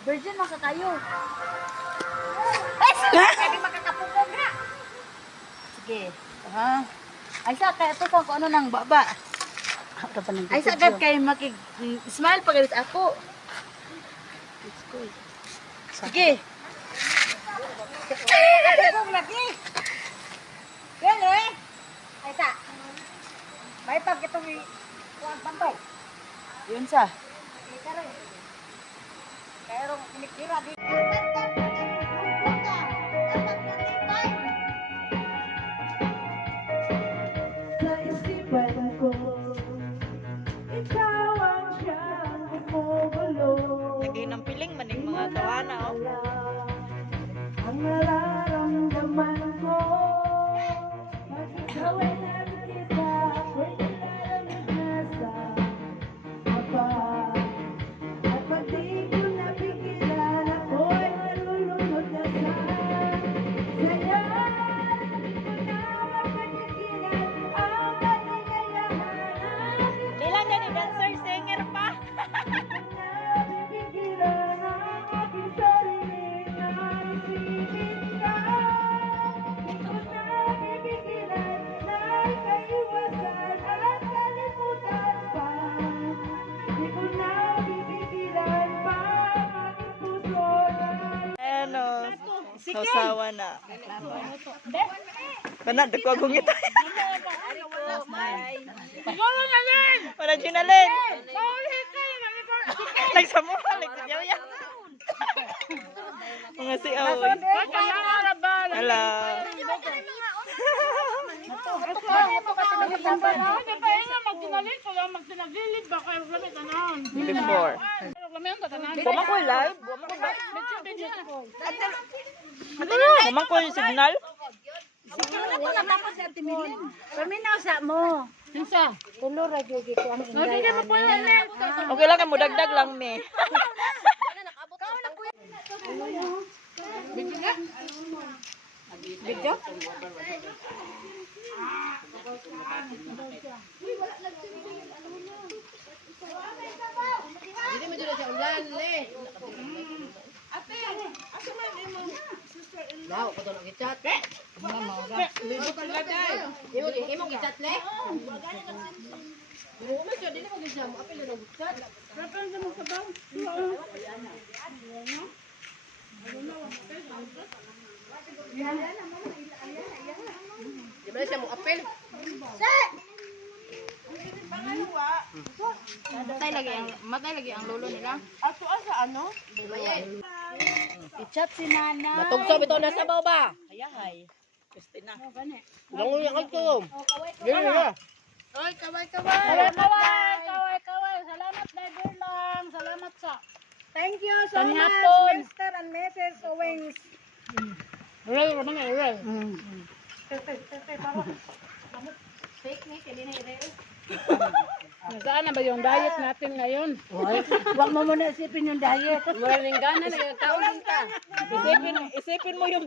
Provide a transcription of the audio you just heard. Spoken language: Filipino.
Virgin maka kayo. Ay, sige, makakapugog na. Sige. Ha? Ay, sa kaya ito kung ano nang baba. Ay, sa agad kayo makig-smile pag ako. Sige. Kapugog lagi. Yan eh. Ay, sa. May pag itong pantay. Yun sa. Kaya rong inikira dito. Sa isipan ko, ikaw ang siyang kumugulo. Lagay ng piling maning mga tawana, oh. Ang nararamdaman ko, pag ikaw ay nakikita, ako'y nalalamig na sa mapa. At pag di ko napigilan, ako'y nalulunod na sa saya. Di ko na mapagigilan ang kaligayahan. Ilan yan yung dancer, singer pa? Nabibigilan ang aking sarili na isipin ka. Di ko nabibigilan na ikaiwasan at kalimutan pa. Di ko nabibigilan pa ang aking puso na Ano, sausawa na. Kana, dako akong ito. Siguro na rin! Wala Junalyn! Nagsamuha, nagsayaw. Mga si Aoy. Hello. Before. Bumangkoy live? Bumangkoy yung signal? Paminaw sa mo. Sinsa? Tulo ra gyud ko ang ingay. Okay lang, mo dagdag lang me. Video? Matay lagi ang lolo nila. I-chat si Nana. Matugso bitaw na sa baw ba? Hayahay. Christina. Langoy ang agto. Dili na. Oy, kaway. Salamat driver lang. Salamat sa. Thank you so much, Tanghapon. Mr. and Mrs. Owings. Uray, wala nga uray. Saan na ba yung diet natin ngayon? Huwag mo muna isipin yung diet. Walang gana na yung taon ka. Isipin mo yung